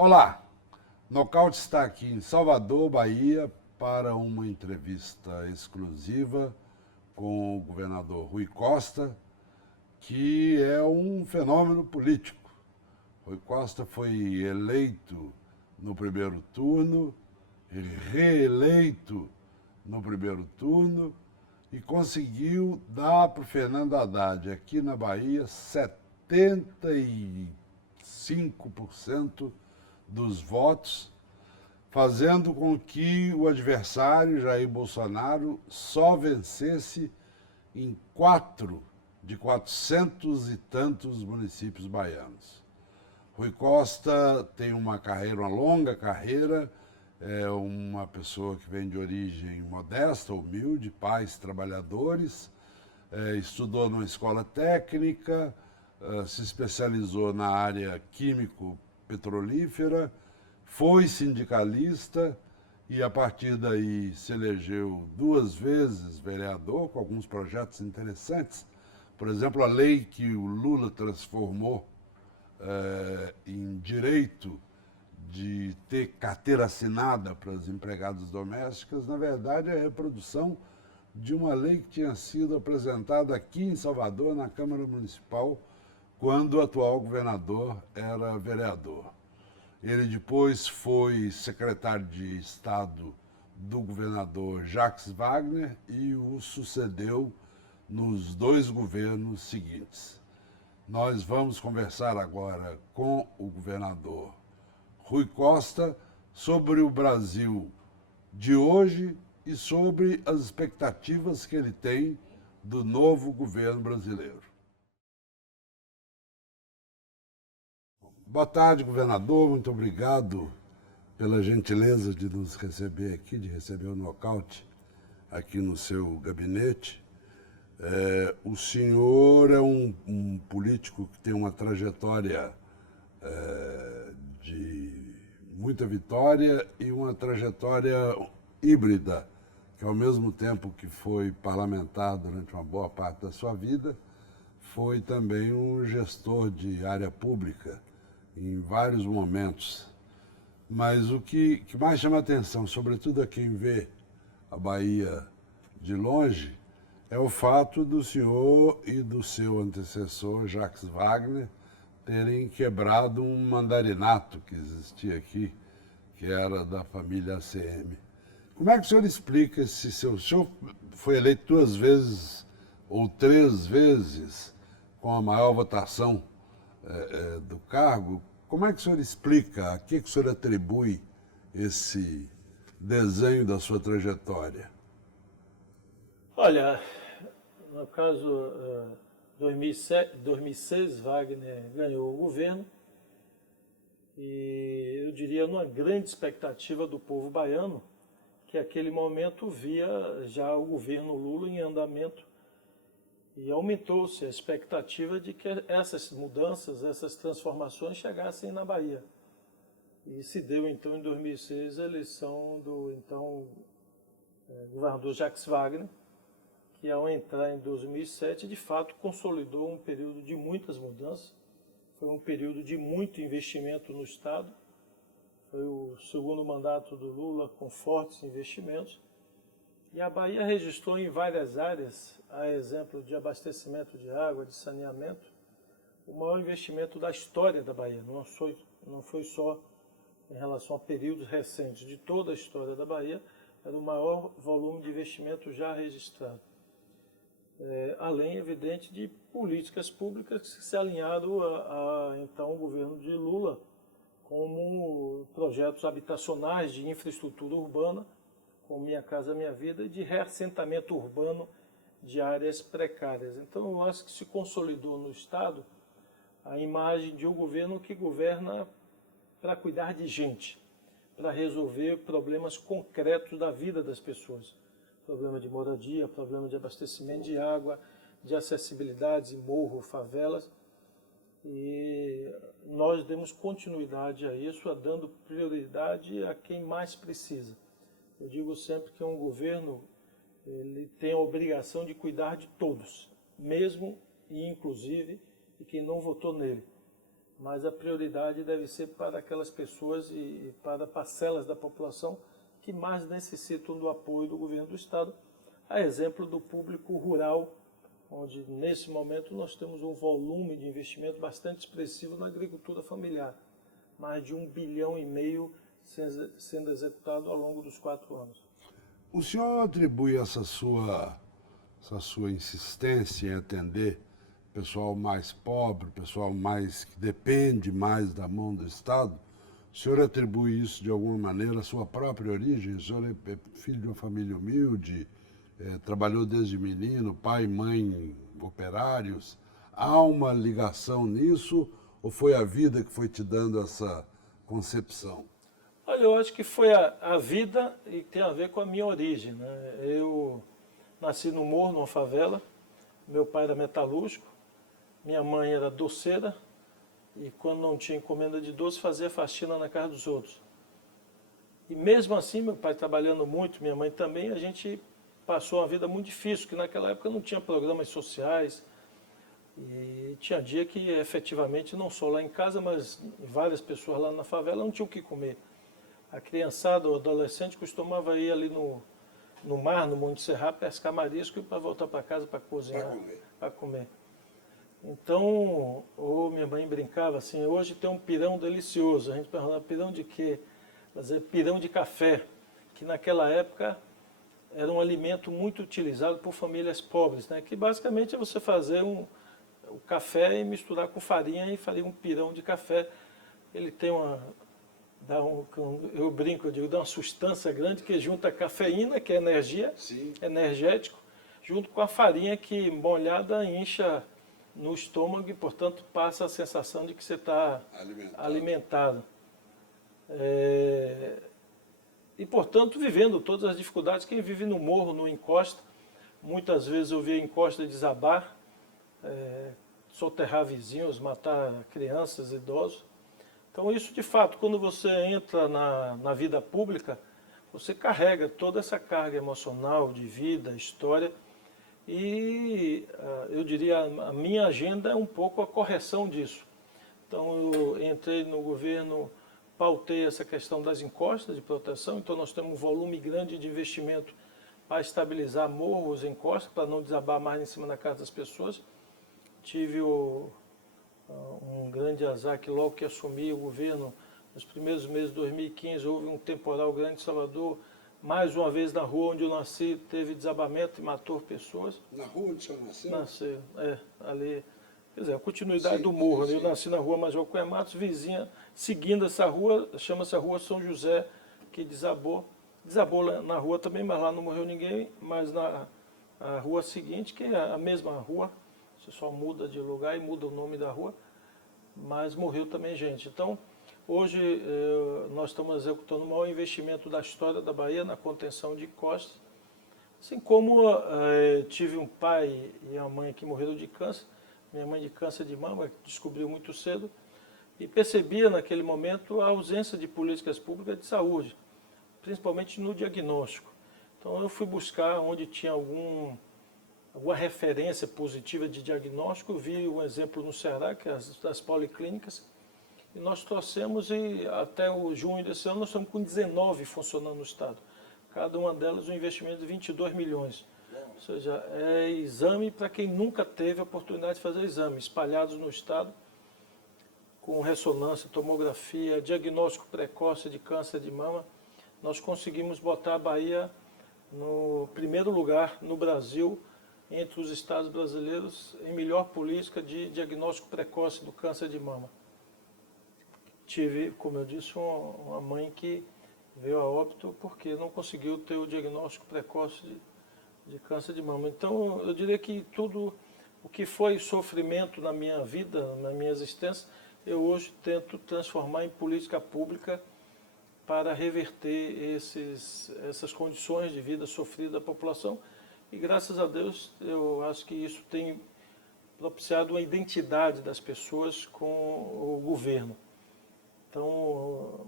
Olá, Nocaute está aqui em Salvador, Bahia, para uma entrevista exclusiva com o governador Rui Costa, que é um fenômeno político. Rui Costa foi eleito no primeiro turno, reeleito no primeiro turno e conseguiu dar para o Fernando Haddad, aqui na Bahia, 75% dos votos, fazendo com que o adversário, Jair Bolsonaro, só vencesse em 4 de 400 e tantos municípios baianos. Rui Costa tem uma longa carreira, é uma pessoa que vem de origem modesta, humilde, pais trabalhadores, estudou numa escola técnica, se especializou na área químico-petrolífera, foi sindicalista e a partir daí se elegeu 2 vezes vereador com alguns projetos interessantes. Por exemplo, a lei que o Lula transformou em direito de ter carteira assinada para as empregadas domésticas, na verdade é a reprodução de uma lei que tinha sido apresentada aqui em Salvador, na Câmara Municipal, quando o atual governador era vereador. Ele depois foi secretário de Estado do governador Jacques Wagner e o sucedeu nos 2 governos seguintes. Nós vamos conversar agora com o governador Rui Costa sobre o Brasil de hoje e sobre as expectativas que ele tem do novo governo brasileiro. Boa tarde, governador. Muito obrigado pela gentileza de nos receber aqui, de receber o Nocaute aqui no seu gabinete. O senhor é um político que tem uma trajetória de muita vitória e uma trajetória híbrida, que ao mesmo tempo que foi parlamentar durante uma boa parte da sua vida, foi também um gestor de área pública em vários momentos. Mas o que mais chama atenção, sobretudo a quem vê a Bahia de longe, é o fato do senhor e do seu antecessor, Jacques Wagner, terem quebrado um mandarinato que existia aqui, que era da família ACM. Como é que o senhor explica esse seu... O senhor foi eleito 2 vezes ou 3 vezes com a maior votação do cargo. Como é que o senhor explica, a que o senhor atribui esse desenho da sua trajetória? Olha, no caso, 2006, Wagner ganhou o governo e eu diria numa grande expectativa do povo baiano, que naquele momento via já o governo Lula em andamento e aumentou-se a expectativa de que essas mudanças, essas transformações chegassem na Bahia. E se deu então em 2006 a eleição do então governador Jacques Wagner, que ao entrar em 2007 de fato consolidou um período de muitas mudanças, foi um período de muito investimento no Estado, foi o segundo mandato do Lula com fortes investimentos, e a Bahia registrou em várias áreas, a exemplo de abastecimento de água, de saneamento, o maior investimento da história da Bahia. Não foi só em relação a períodos recentes, de toda a história da Bahia, era o maior volume de investimento já registrado. Além, evidente, de políticas públicas que se alinharam então, o governo de Lula, como projetos habitacionais de infraestrutura urbana, como Minha Casa Minha Vida, e de reassentamento urbano de áreas precárias. Então, eu acho que se consolidou no Estado a imagem de um governo que governa para cuidar de gente, para resolver problemas concretos da vida das pessoas. Problema de moradia, problema de abastecimento de água, de acessibilidade, morro, favelas. E nós demos continuidade a isso, dando prioridade a quem mais precisa. Eu digo sempre que um governo ele tem a obrigação de cuidar de todos, mesmo e inclusive de quem não votou nele. mas a prioridade deve ser para aquelas pessoas e para parcelas da população que mais necessitam do apoio do governo do Estado, a exemplo do público rural, onde nesse momento nós temos um volume de investimento bastante expressivo na agricultura familiar, mais de 1,5 bilhão sendo executado ao longo dos 4 anos. O senhor atribui essa sua insistência em atender pessoal mais pobre, pessoal mais que depende mais da mão do Estado, o senhor atribui isso de alguma maneira à sua própria origem? O senhor é filho de uma família humilde, trabalhou desde menino, pai e mãe operários. Há uma ligação nisso ou foi a vida que foi te dando essa concepção? Olha, eu acho que foi a vida e tem a ver com a minha origem, né? Eu nasci no morro, numa favela, meu pai era metalúrgico, minha mãe era doceira e quando não tinha encomenda de doce fazia faxina na casa dos outros. E mesmo assim, meu pai trabalhando muito, minha mãe também, a gente passou uma vida muito difícil, que naquela época não tinha programas sociais e tinha dia que efetivamente, não só lá em casa, mas várias pessoas lá na favela não tinham o que comer. A criançada, o adolescente costumava ir ali no mar, no Monte Serra, pescar marisco e para voltar para casa para cozinhar, para comer. Então, minha mãe brincava assim, hoje tem um pirão delicioso. A gente perguntava, pirão de quê? Ela dizia, pirão de café, que naquela época era um alimento muito utilizado por famílias pobres, né? Que basicamente é você fazer o café e misturar com farinha e fazer um pirão de café. Ele tem eu brinco, eu digo, dá uma sustância grande que junta a cafeína, que é energia, energético, junto com a farinha que molhada incha no estômago e, portanto, passa a sensação de que você está alimentado. E, portanto, vivendo todas as dificuldades. Quem vive no morro, no encosta, muitas vezes eu via encosta desabar, soterrar vizinhos, matar crianças, idosos. Então isso, de fato, quando você entra na vida pública, você carrega toda essa carga emocional de vida, história, e eu diria, a minha agenda é um pouco a correção disso. Então eu entrei no governo, pautei essa questão das encostas de proteção, então nós temos um volume grande de investimento para estabilizar morros, encostas, para não desabar mais em cima da casa das pessoas. Tive um grande azar que logo que assumi o governo, nos primeiros meses de 2015, houve um temporal grande em Salvador, mais uma vez na rua onde eu nasci, teve desabamento e matou pessoas. Na rua onde o senhor nasceu? Nasceu, ali. Quer dizer, a continuidade do morro. Sim. Eu nasci na rua Major Cunha Matos, vizinha, seguindo essa rua, chama-se a Rua São José, que desabou. Desabou na rua também, mas lá não morreu ninguém, mas a rua seguinte, que é a mesma rua, você só muda de lugar e muda o nome da rua, mas morreu também gente. Então, hoje nós estamos executando o maior investimento da história da Bahia na contenção de encostas. Assim como tive um pai e uma mãe que morreram de câncer, minha mãe de câncer de mama, que descobriu muito cedo, e percebia naquele momento a ausência de políticas públicas de saúde, principalmente no diagnóstico. Então eu fui buscar onde tinha alguma referência positiva de diagnóstico, vi um exemplo no Ceará, que é das policlínicas, e nós trouxemos, e até o junho desse ano nós estamos com 19 funcionando no estado. Cada uma delas um investimento de 22 milhões. Ou seja, é exame para quem nunca teve a oportunidade de fazer exame, espalhados no estado, com ressonância, tomografia, diagnóstico precoce de câncer de mama. Nós conseguimos botar a Bahia no primeiro lugar no Brasil, entre os estados brasileiros, em melhor política de diagnóstico precoce do câncer de mama. Tive, como eu disse, uma mãe que veio a óbito porque não conseguiu ter o diagnóstico precoce de câncer de mama. Então, eu diria que tudo o que foi sofrimento na minha vida, na minha existência, eu hoje tento transformar em política pública para reverter essas condições de vida sofrida da população. E, graças a Deus, eu acho que isso tem propiciado uma identidade das pessoas com o governo. Então,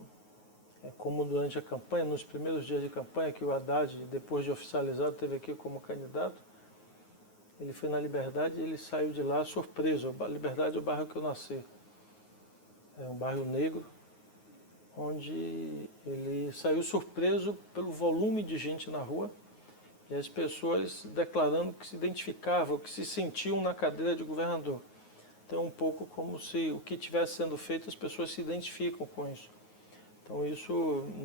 como durante a campanha, nos primeiros dias de campanha, que o Haddad, depois de oficializado, esteve aqui como candidato, ele foi na Liberdade e ele saiu de lá surpreso. A Liberdade é o bairro que eu nasci. é um bairro negro, onde ele saiu surpreso pelo volume de gente na rua e as pessoas declarando que se identificavam, que se sentiam na cadeira de governador. Então, um pouco como se o que estivesse sendo feito, as pessoas se identificam com isso. Então, isso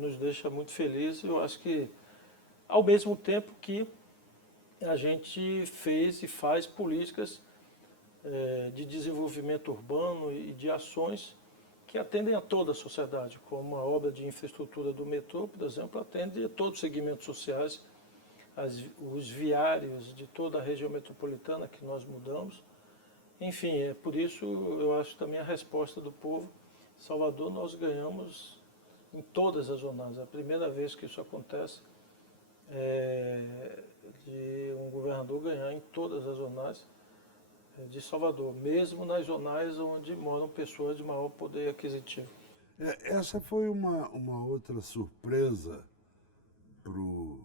nos deixa muito felizes. Eu acho que, ao mesmo tempo que a gente fez e faz políticas de desenvolvimento urbano e de ações que atendem a toda a sociedade, como a obra de infraestrutura do metrô, por exemplo, atende a todos os segmentos sociais, os viários de toda a região metropolitana que nós mudamos. Enfim, é por isso eu acho também a resposta do povo. Salvador nós ganhamos em todas as jornadas. É a primeira vez que isso acontece, de um governador ganhar em todas as jornadas de Salvador, mesmo nas jornais onde moram pessoas de maior poder aquisitivo. Essa foi uma outra surpresa para o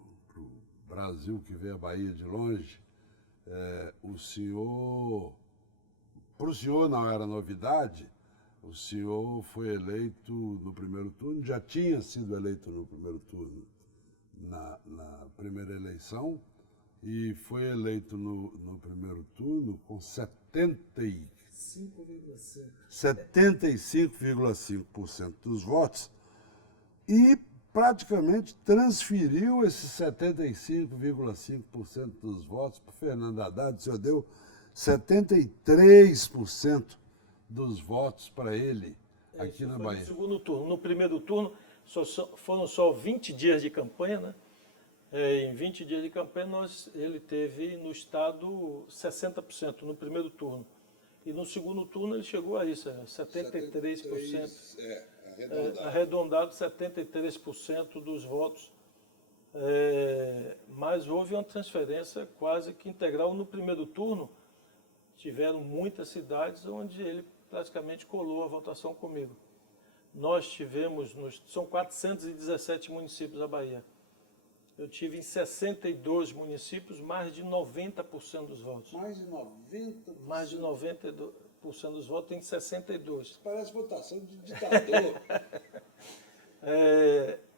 Brasil que vê a Bahia de longe. Para o senhor não era novidade, o senhor foi eleito no primeiro turno, já tinha sido eleito no primeiro turno na primeira eleição, e foi eleito no primeiro turno com 75,5% dos votos e praticamente transferiu esses 75,5% dos votos para o Fernando Haddad. O senhor deu 73% dos votos para ele aqui na Bahia. No segundo turno. No primeiro turno foram só 20 dias de campanha, né? Em 20 dias de campanha, ele teve no estado 60% no primeiro turno. E no segundo turno ele chegou a isso, 73%. Arredondado 73% dos votos. Mas houve uma transferência quase que integral no primeiro turno. Tiveram muitas cidades onde ele praticamente colou a votação comigo. Nós tivemos, são 417 municípios da Bahia. Eu tive em 62 municípios mais de 90% dos votos. Mais de 90%? Mais de 90% dos votos em 62. Parece votação de ditador.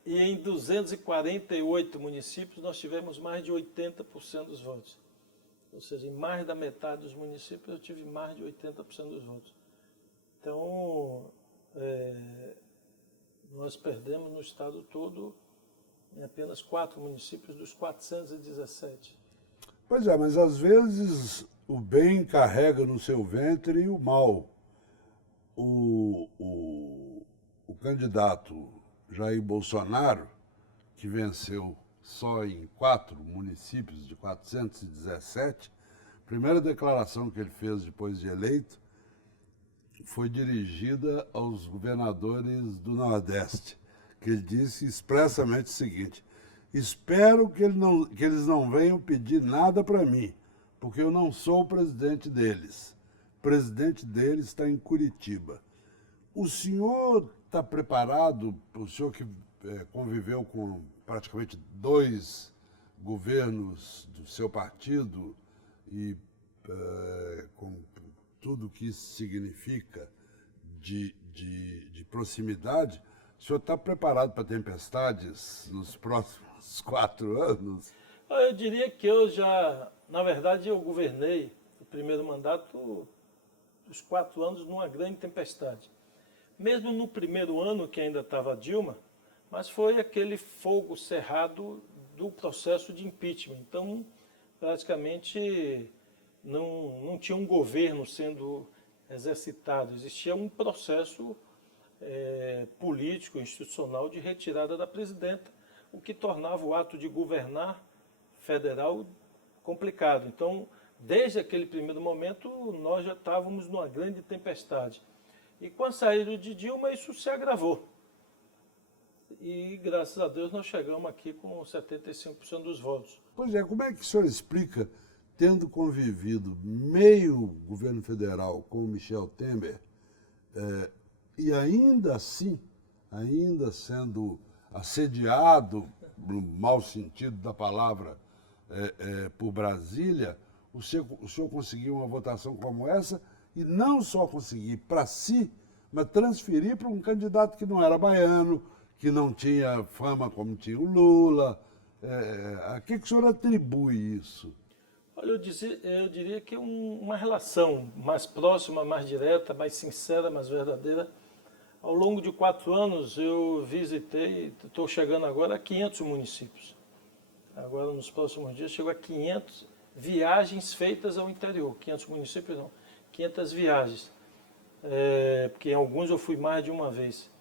E em 248 municípios nós tivemos mais de 80% dos votos. Ou seja, em mais da metade dos municípios eu tive mais de 80% dos votos. Então, nós perdemos no estado todo em apenas 4 municípios dos 417. Pois é, mas às vezes o bem carrega no seu ventre o mal. O candidato Jair Bolsonaro, que venceu só em 4 municípios de 417, a primeira declaração que ele fez depois de eleito foi dirigida aos governadores do Nordeste, que ele disse expressamente o seguinte: espero que eles não venham pedir nada para mim, porque eu não sou o presidente deles. O presidente deles está em Curitiba. O senhor está preparado, o senhor que conviveu com praticamente 2 governos do seu partido e com tudo que isso significa de proximidade, o senhor está preparado para tempestades nos próximos 4 anos? Eu diria que eu já, na verdade, eu governei o primeiro mandato dos 4 anos numa grande tempestade. Mesmo no primeiro ano, que ainda estava Dilma, mas foi aquele fogo cerrado do processo de impeachment. Então, praticamente, não tinha um governo sendo exercitado, existia um processo político, institucional de retirada da presidenta, o que tornava o ato de governar federal complicado. Então, desde aquele primeiro momento, nós já estávamos numa grande tempestade. E com a saída de Dilma, isso se agravou. E, graças a Deus, nós chegamos aqui com 75% dos votos. Pois é, como é que o senhor explica, tendo convivido meio governo federal com o Michel Temer, e ainda assim, ainda sendo assediado, no mau sentido da palavra, por Brasília, o senhor conseguiu uma votação como essa, e não só conseguir para si, mas transferir para um candidato que não era baiano, que não tinha fama como tinha o Lula. A que o senhor atribui isso? Olha, eu diria que uma relação mais próxima, mais direta, mais sincera, mais verdadeira. Ao longo de 4 anos eu visitei, estou chegando agora a 500 municípios. Agora nos próximos dias chego a 500 viagens feitas ao interior. 500 municípios não, 500 viagens. Porque em alguns eu fui mais de uma vez.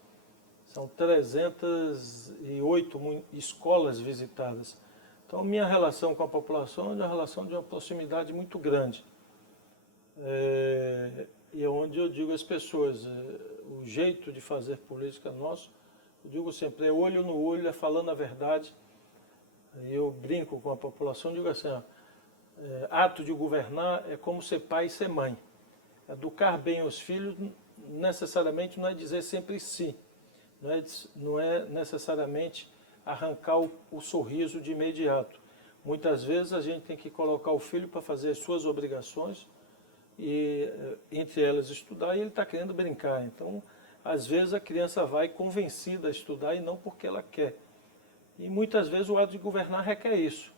São 308 escolas visitadas. Então, minha relação com a população é uma relação de uma proximidade muito grande. E é onde eu digo às pessoas, o jeito de fazer política nosso, eu digo sempre, é olho no olho, é falando a verdade. Eu brinco com a população, digo assim, ato de governar é como ser pai e ser mãe. Educar bem os filhos necessariamente não é dizer sempre sim, não é necessariamente arrancar o sorriso de imediato. Muitas vezes a gente tem que colocar o filho para fazer as suas obrigações, e entre elas estudar, e ele está querendo brincar. Então, às vezes a criança vai convencida a estudar e não porque ela quer. E muitas vezes o ato de governar requer isso.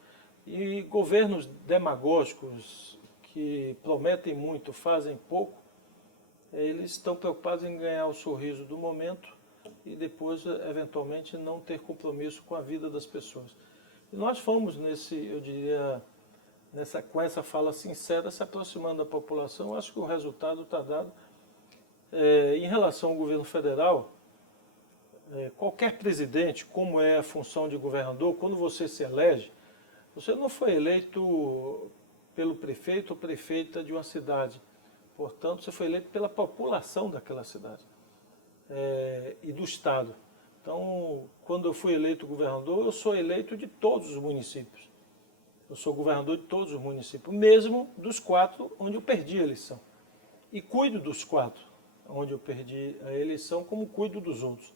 E governos demagógicos que prometem muito, fazem pouco, eles estão preocupados em ganhar o sorriso do momento e depois, eventualmente, não ter compromisso com a vida das pessoas. E nós fomos eu diria, com essa fala sincera, se aproximando da população. Eu acho que o resultado está dado. Em relação ao governo federal, qualquer presidente, como é a função de governador, quando você se elege, você não foi eleito pelo prefeito ou prefeita de uma cidade. Portanto, você foi eleito pela população daquela cidade e do estado. Então, quando eu fui eleito governador, eu sou eleito de todos os municípios. Eu sou governador de todos os municípios, mesmo dos 4 onde eu perdi a eleição. E cuido dos 4 onde eu perdi a eleição, como cuido dos outros.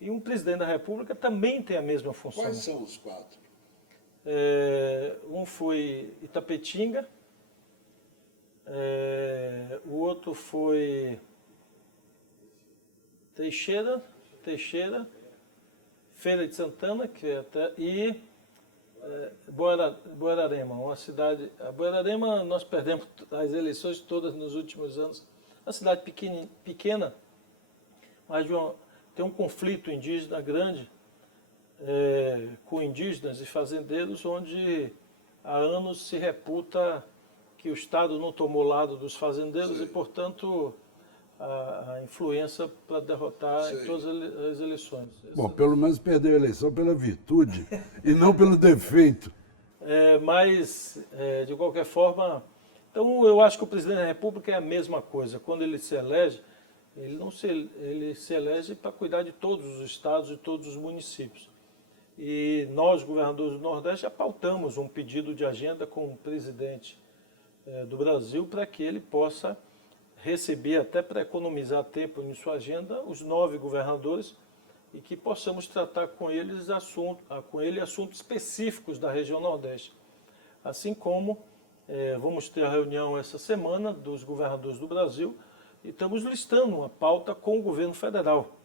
E um presidente da República também tem a mesma função. Quais são os 4? Um foi Itapetinga, o outro foi Teixeira, Feira de Santana, e Buerarema, uma cidade. A Buerarema nós perdemos as eleições todas nos últimos anos. Uma cidade pequena, mas tem um conflito indígena grande com indígenas e fazendeiros, onde há anos se reputa que o Estado não tomou lado dos fazendeiros. Sim. E, portanto, a influência para derrotar em todas as eleições. Bom, pelo menos perdeu a eleição pela virtude e não pelo defeito. Mas, de qualquer forma, então eu acho que o presidente da República é a mesma coisa. Quando ele se elege, ele se elege para cuidar de todos os estados e todos os municípios. E nós, governadores do Nordeste, já pautamos um pedido de agenda com o presidente do Brasil para que ele possa receber, até para economizar tempo em sua agenda, os 9 governadores e que possamos tratar com ele assuntos específicos da região Nordeste. Assim como vamos ter a reunião essa semana dos governadores do Brasil e estamos listando uma pauta com o governo federal,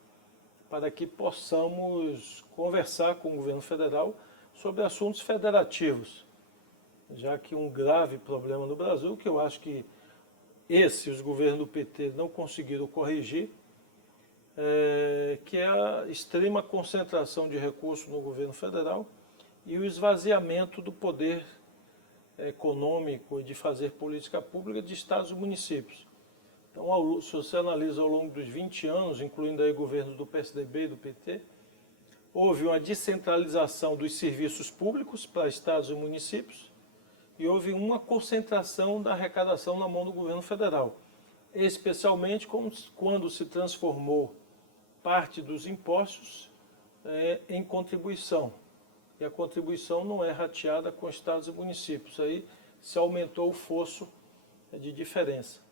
para que possamos conversar com o governo federal sobre assuntos federativos, já que um grave problema no Brasil, que eu acho que os governos do PT não conseguiram corrigir, que é a extrema concentração de recursos no governo federal e o esvaziamento do poder econômico e de fazer política pública de estados e municípios. Então, se você analisa ao longo dos 20 anos, incluindo aí governos do PSDB e do PT, houve uma descentralização dos serviços públicos para estados e municípios e houve uma concentração da arrecadação na mão do governo federal, especialmente quando se transformou parte dos impostos em contribuição. E a contribuição não é rateada com estados e municípios. Aí se aumentou o fosso de diferença.